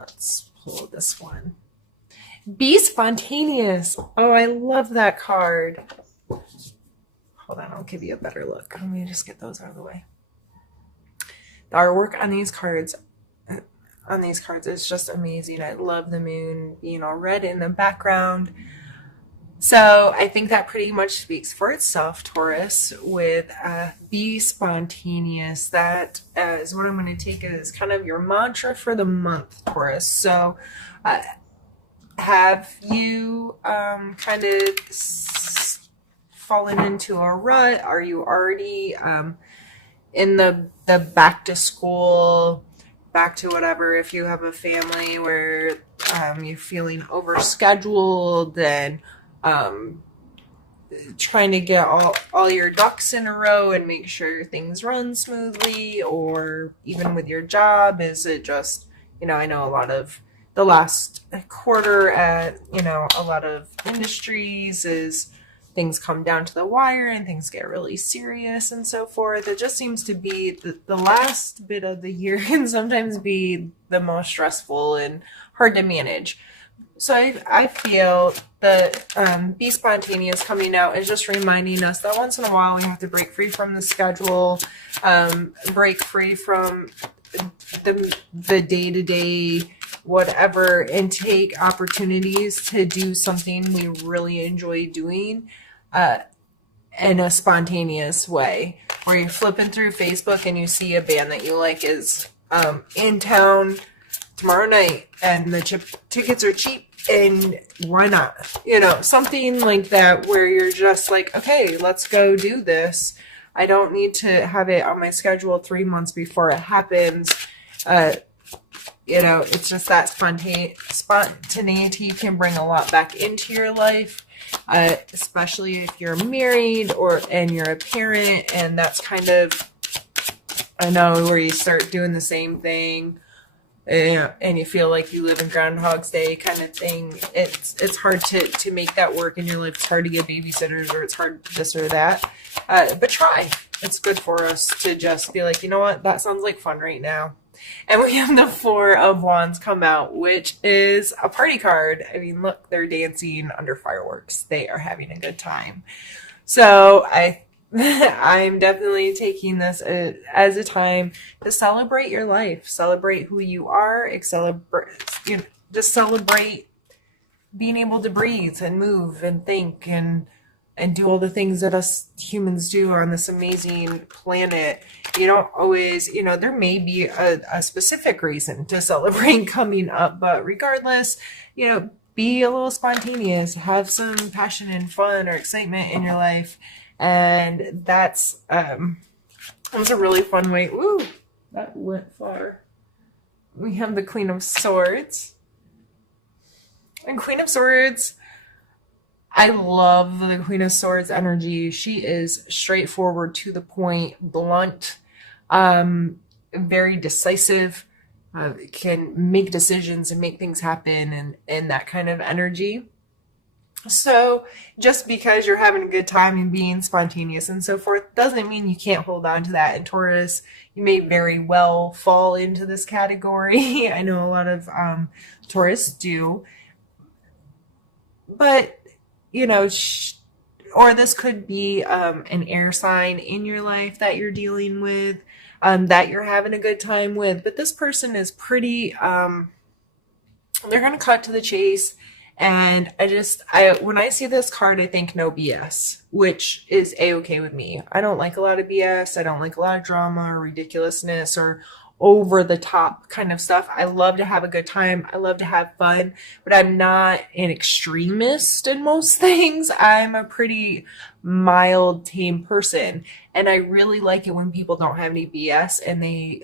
let's pull this one. Be spontaneous. Oh, I love that card. Hold on, I'll give you a better look. Let me just get those out of the way. The artwork on these cards is just amazing. I love the moon, red in the background. So I think that pretty much speaks for itself, Taurus, with be spontaneous. That is what I'm going to take as kind of your mantra for the month, Taurus. So have you kind of fallen into a rut? Are you already in the back to school, back to whatever, if you have a family where you're feeling overscheduled and trying to get all your ducks in a row and make sure things run smoothly, or even with your job, is it just, I know a lot of the last quarter at, a lot of industries is things come down to the wire and things get really serious and so forth. It just seems to be the last bit of the year can sometimes be the most stressful and hard to manage. So I feel that Be Spontaneous coming out is just reminding us that once in a while we have to break free from the schedule, break free from the day-to-day whatever, and take opportunities to do something we really enjoy doing in a spontaneous way, where you're flipping through Facebook and you see a band that you like is in town tomorrow night and the tickets are cheap, and why not? Something like that, where you're just like, okay, let's go do this. I don't need to have it on my schedule 3 months before it happens. It's just that spontaneity can bring a lot back into your life, especially if you're married and you're a parent, and that's kind of, I know, where you start doing the same thing, and you feel like you live in Groundhog's Day kind of thing. It's hard to make that work in your life. It's hard to get babysitters, or it's hard this or that. But try. It's good for us to just be like, you know what, that sounds like fun right now. And we have the Four of Wands come out, which is a party card. I mean, look, they're dancing under fireworks. They are having a good time. So I'm definitely taking this as a time to celebrate your life, celebrate who you are, just celebrate being able to breathe and move and think and do all the things that us humans do on this amazing planet. You don't always, there may be a specific reason to celebrate coming up, but regardless, be a little spontaneous, have some passion and fun or excitement in your life. And that's a really fun way. Ooh, that went far. We have the Queen of Swords. And Queen of Swords, I love the Queen of Swords energy. She is straightforward, to the point, blunt, very decisive, can make decisions and make things happen, and that kind of energy. So just because you're having a good time and being spontaneous and so forth doesn't mean you can't hold on to that. And Taurus, you may very well fall into this category. I know a lot of Taurus do. But, or this could be an air sign in your life that you're dealing with, that you're having a good time with. But this person is pretty, they're going to cut to the chase. And when I see this card, I think no BS, which is a-okay with me. I don't like a lot of BS. I don't like a lot of drama or ridiculousness or over the top kind of stuff. I love to have a good time. I love to have fun, but I'm not an extremist in most things. I'm a pretty mild, tame person. And I really like it when people don't have any BS and they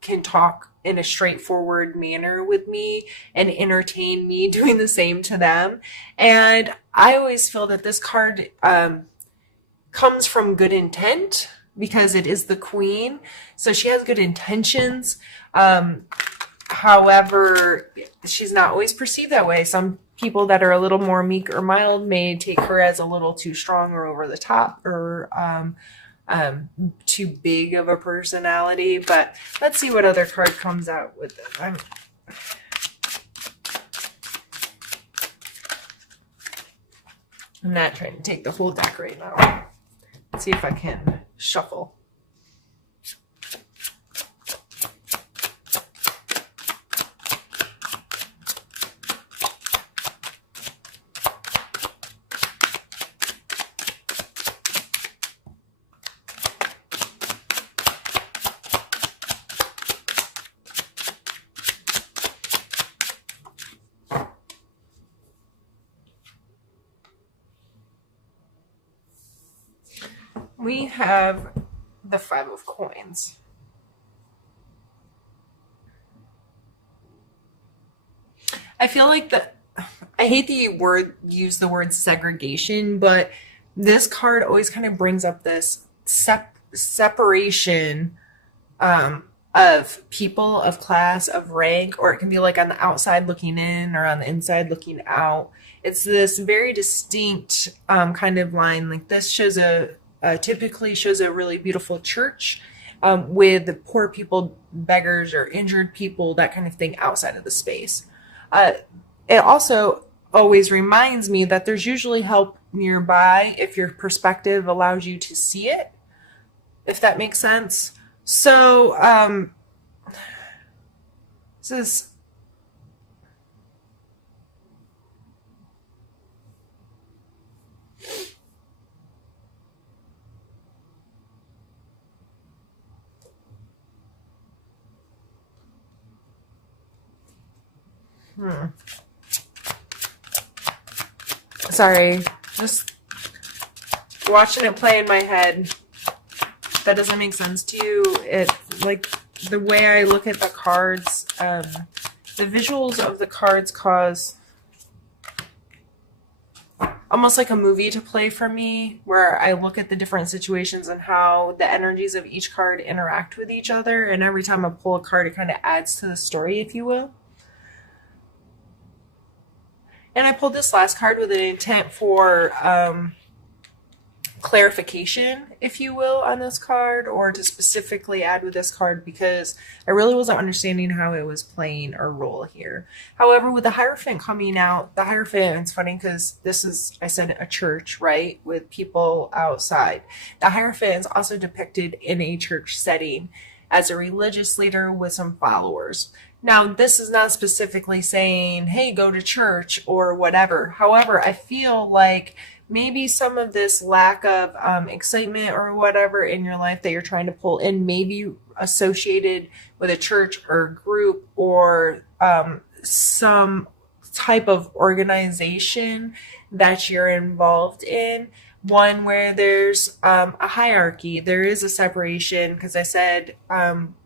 can talk in a straightforward manner with me and entertain me doing the same to them. And I always feel that this card comes from good intent, because it is the Queen. So she has good intentions. However, she's not always perceived that way. Some people that are a little more meek or mild may take her as a little too strong or over the top, or too big of a personality. But let's see what other card comes out with it. I'm not trying to take the whole deck right now. Let's see if I can shuffle. We have the 5 of coins. I feel like I hate the use the word segregation, but this card always kind of brings up this separation of people, of class, of rank, or it can be like on the outside looking in or on the inside looking out. It's this very distinct kind of line. Like this shows typically shows a really beautiful church with the poor people, beggars, or injured people, that kind of thing outside of the space. It also always reminds me that there's usually help nearby if your perspective allows you to see it, if that makes sense. So, this is sorry, just watching it play in my head. That doesn't make sense to you. It, like, the way I look at the cards, the visuals of the cards cause almost like a movie to play for me, where I look at the different situations and how the energies of each card interact with each other, and every time I pull a card, it kind of adds to the story, if you will. And I pulled this last card with an intent for clarification, if you will, on this card, or to specifically add with this card, because I really wasn't understanding how it was playing a role here. However, with the Hierophant coming out, the Hierophant, it's funny because this is, I said, a church, right, with people outside. The Hierophant is also depicted in a church setting as a religious leader with some followers. Now, this is not specifically saying, hey, go to church or whatever. However, I feel like maybe some of this lack of excitement or whatever in your life that you're trying to pull in, maybe associated with a church or group or some type of organization that you're involved in. One where there's a hierarchy, there is a separation, because I said,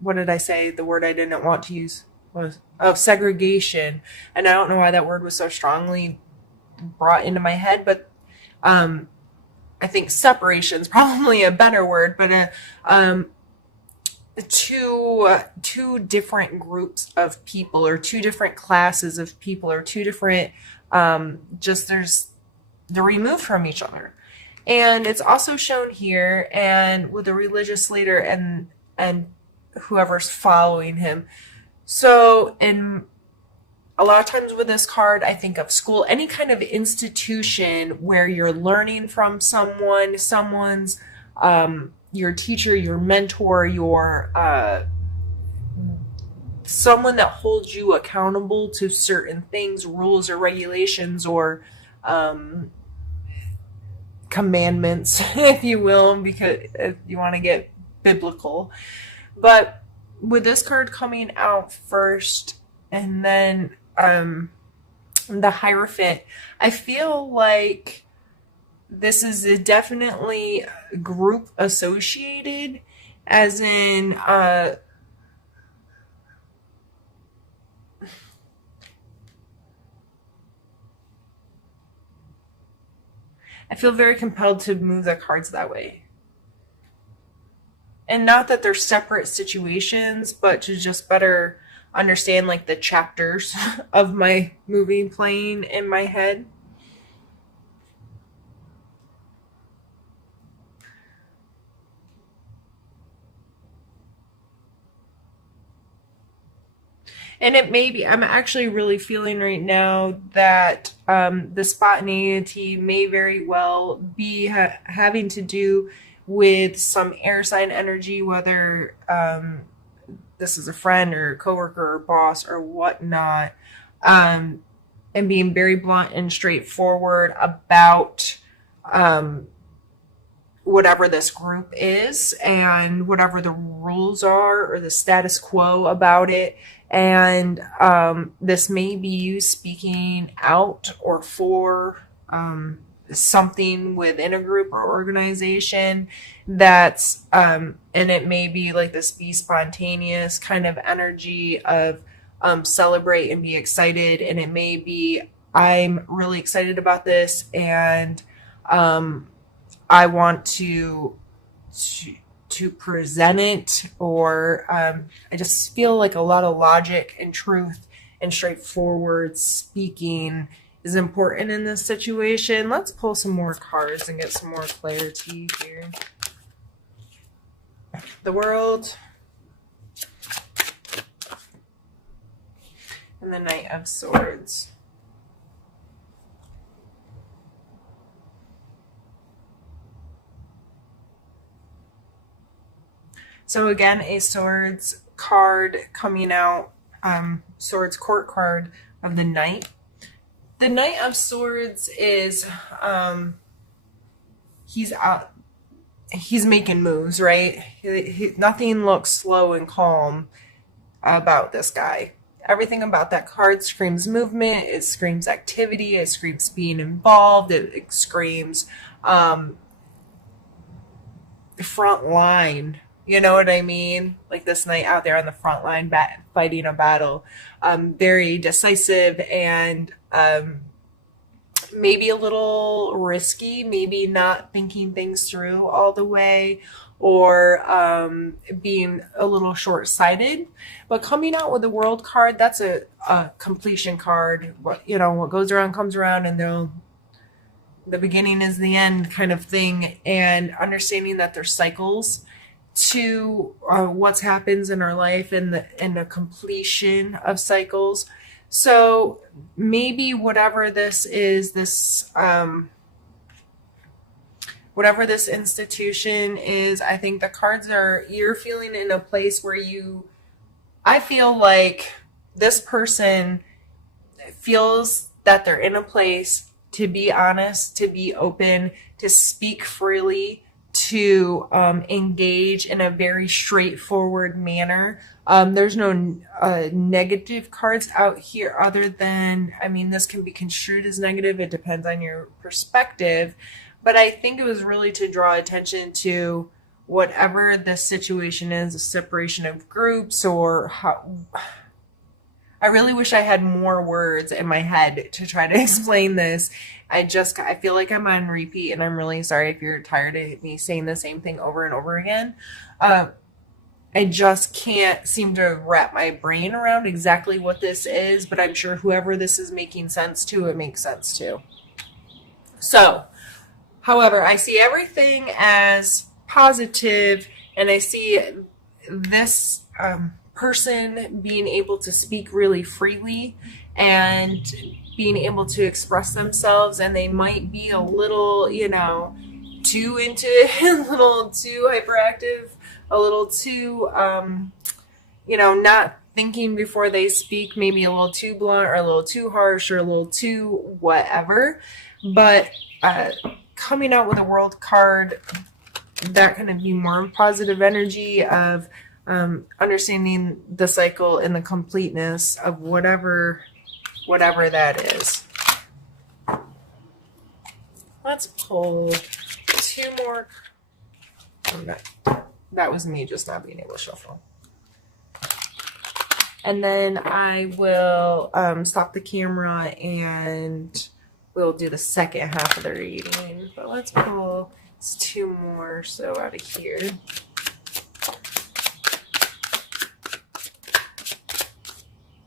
what did I say? The word I didn't want to use was segregation. And I don't know why that word was so strongly brought into my head, but I think separation is probably a better word, but two different groups of people, or two different classes of people, or two different they're removed from each other. And it's also shown here, and with the religious leader and whoever's following him. So, in a lot of times with this card, I think of school, any kind of institution where you're learning from someone's your teacher, your mentor, your someone that holds you accountable to certain things, rules or regulations, or commandments, if you will, because if you want to get biblical. But with this card coming out first, and then the Hierophant, I feel like this is definitely group associated, as in I feel very compelled to move the cards that way. And not that they're separate situations, but to just better understand like the chapters of my movie playing in my head. And it may be, I'm actually really feeling right now that the spontaneity may very well be having to do with some air sign energy, whether this is a friend or coworker or boss or whatnot, and being very blunt and straightforward about whatever this group is and whatever the rules are or the status quo about it. And this may be you speaking out or for something within a group or organization that's, and it may be like this be spontaneous kind of energy of celebrate and be excited. And it may be, I'm really excited about this, and I want to present it, or I just feel like a lot of logic and truth and straightforward speaking is important in this situation. Let's pull some more cards and get some more clarity here. The World and the Knight of Swords. So again, a Swords card coming out, Swords court card of the Knight. The Knight of Swords is, he's making moves, right? Nothing looks slow and calm about this guy. Everything about that card screams movement, it screams activity, it screams being involved, it screams front line. You know what I mean? Like this knight out there on the front line fighting a battle. Very decisive and maybe a little risky, maybe not thinking things through all the way, or being a little short-sighted. But coming out with the World card, that's a completion card. What goes around comes around, and the beginning is the end kind of thing. And understanding that there's cycles to what happens in our life, and the completion of cycles. So maybe whatever this is, whatever this institution is, I think the cards are, you're feeling in a place where I feel like this person feels that they're in a place to be honest, to be open, to speak freely, to engage in a very straightforward manner. There's no negative cards out here other than, this can be construed as negative. It depends on your perspective. But I think it was really to draw attention to whatever the situation is, a separation of groups, or how. I really wish I had more words in my head to try to explain this. I feel like I'm on repeat, and I'm really sorry if you're tired of me saying the same thing over and over again. I just can't seem to wrap my brain around exactly what this is, but I'm sure whoever this is making sense to, it makes sense to. So, however, I see everything as positive, and I see this person being able to speak really freely and being able to express themselves, and they might be a little, too into it, a little too hyperactive, a little too, not thinking before they speak, maybe a little too blunt or a little too harsh or a little too whatever. But coming out with a World card, that kind of be more positive energy of understanding the cycle and the completeness of whatever that is. Let's pull two more. That was me just not being able to shuffle. And then I will stop the camera and we'll do the second half of the reading. But let's pull two more so out of here.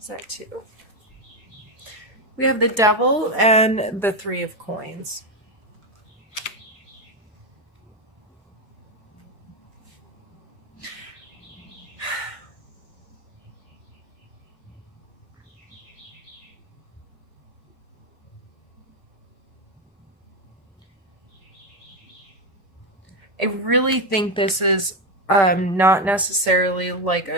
Is that two? We have the Devil and the Three of Coins. I really think this is not necessarily like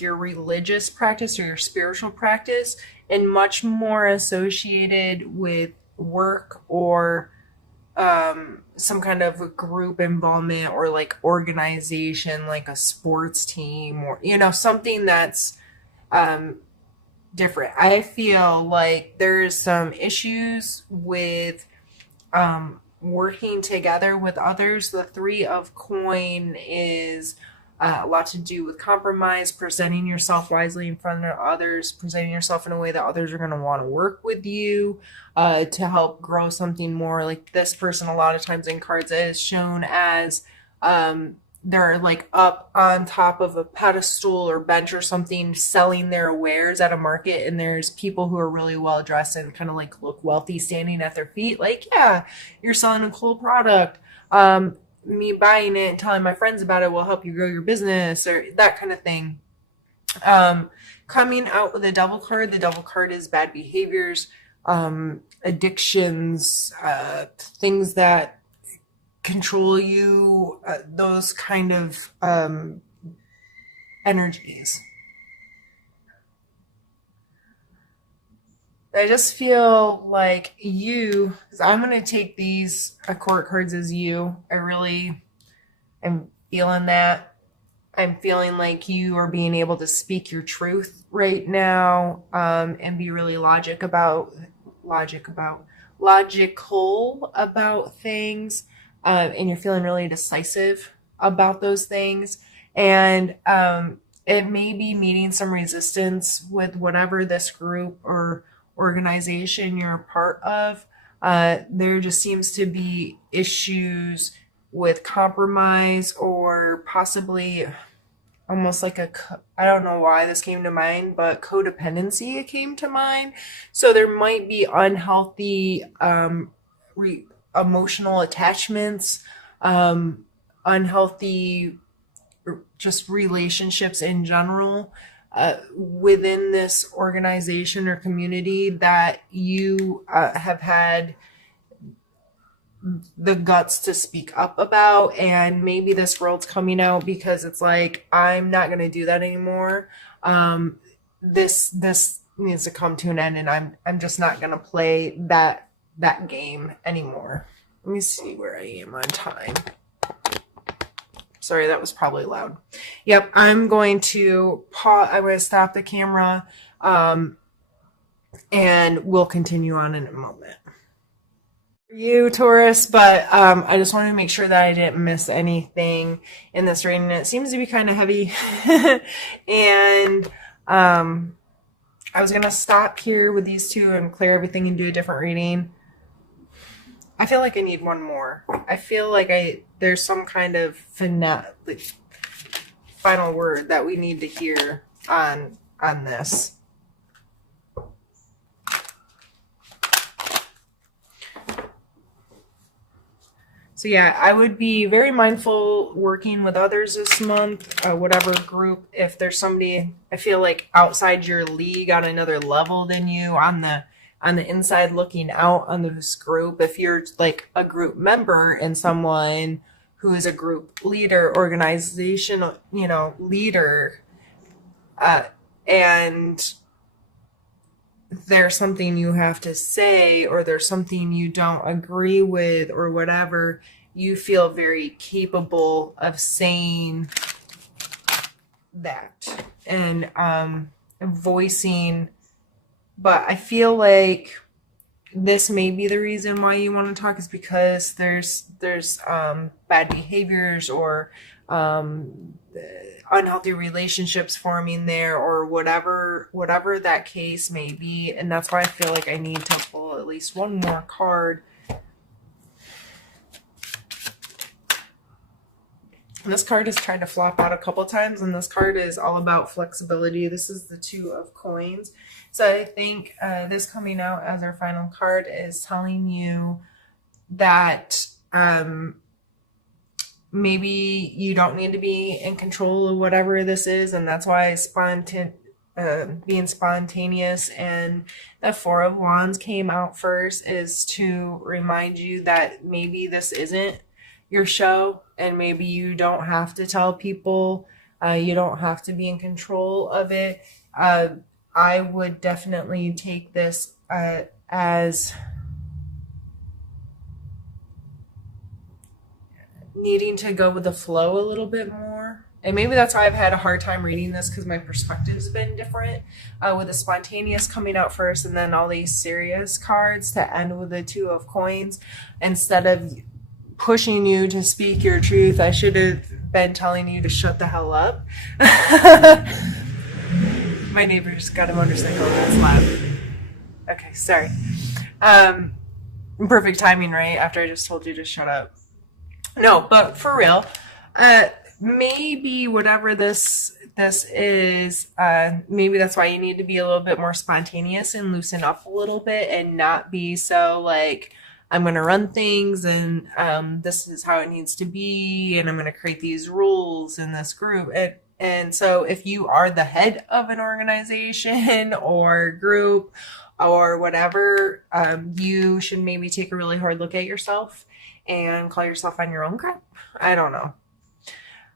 your religious practice or your spiritual practice, and much more associated with work or some kind of a group involvement or like organization, like a sports team, or something that's um, different. I feel like there's some issues with working together with others. The three of coin is a lot to do with compromise, presenting yourself wisely in front of others, presenting yourself in a way that others are going to want to work with you to help grow something more. Like this person, a lot of times in cards, is shown as they're like up on top of a pedestal or bench or something selling their wares at a market, and there's people who are really well dressed and kind of like look wealthy standing at their feet like, yeah, you're selling a cool product. Me buying it and telling my friends about it will help you grow your business, or that kind of thing. Coming out with the devil card, the devil card is bad behaviors, addictions, things that control you, those kind of energies. I just feel like you, because I'm going to take these court cards as you. I really am feeling that. I'm feeling like you are being able to speak your truth right now, and be really logical about things. And you're feeling really decisive about those things. And it may be meeting some resistance with whatever this group or organization you're a part of. There just seems to be issues with compromise, or possibly almost like I don't know why this came to mind, but codependency came to mind. So there might be unhealthy emotional attachments, unhealthy just relationships in general within this organization or community that you have had the guts to speak up about. And maybe this world's coming out because it's like, I'm not going to do that anymore. This needs to come to an end, and I'm just not going to play that game anymore. Let me see where I am on time. Sorry, that was probably loud. Yep, I'm going to pause. I'm going to stop the camera, and we'll continue on in a moment. You, Taurus, but I just wanted to make sure that I didn't miss anything in this reading. It seems to be kind of heavy, and I was going to stop here with these two and clear everything and do a different reading. I feel like I need one more. I feel like there's some kind of final word that we need to hear on this. So yeah, I would be very mindful working with others this month, whatever group. If there's somebody I feel like outside your league on another level than you, on the inside looking out on this group, if you're like a group member and someone who is a group leader, organizational, leader, and there's something you have to say, or there's something you don't agree with, or whatever, you feel very capable of saying that and voicing. But I feel like this may be the reason why you want to talk, is because there's bad behaviors or unhealthy relationships forming there, or whatever that case may be. And that's why I feel like I need to pull at least one more card. This card has tried to flop out a couple times, and this card is all about flexibility. This is the Two of Coins. So I think this coming out as our final card is telling you that maybe you don't need to be in control of whatever this is, and that's why being spontaneous and the Four of Wands came out first, is to remind you that maybe this isn't your show, and maybe you don't have to tell people. You don't have to be in control of it. I would definitely take this as needing to go with the flow a little bit more. And maybe that's why I've had a hard time reading this, because my perspective's been different, with the spontaneous coming out first and then all these serious cards to end with the Two of Coins. Instead of pushing you to speak your truth, I should have been telling you to shut the hell up. My neighbor's got a motorcycle that's loud. Okay, sorry. Perfect timing, right? After I just told you to shut up. No, but for real, maybe whatever this is, maybe that's why you need to be a little bit more spontaneous and loosen up a little bit, and not be so like, I'm going to run things, and this is how it needs to be, and I'm going to create these rules in this group. And so if you are the head of an organization or group or whatever, you should maybe take a really hard look at yourself and call yourself on your own crap. I don't know.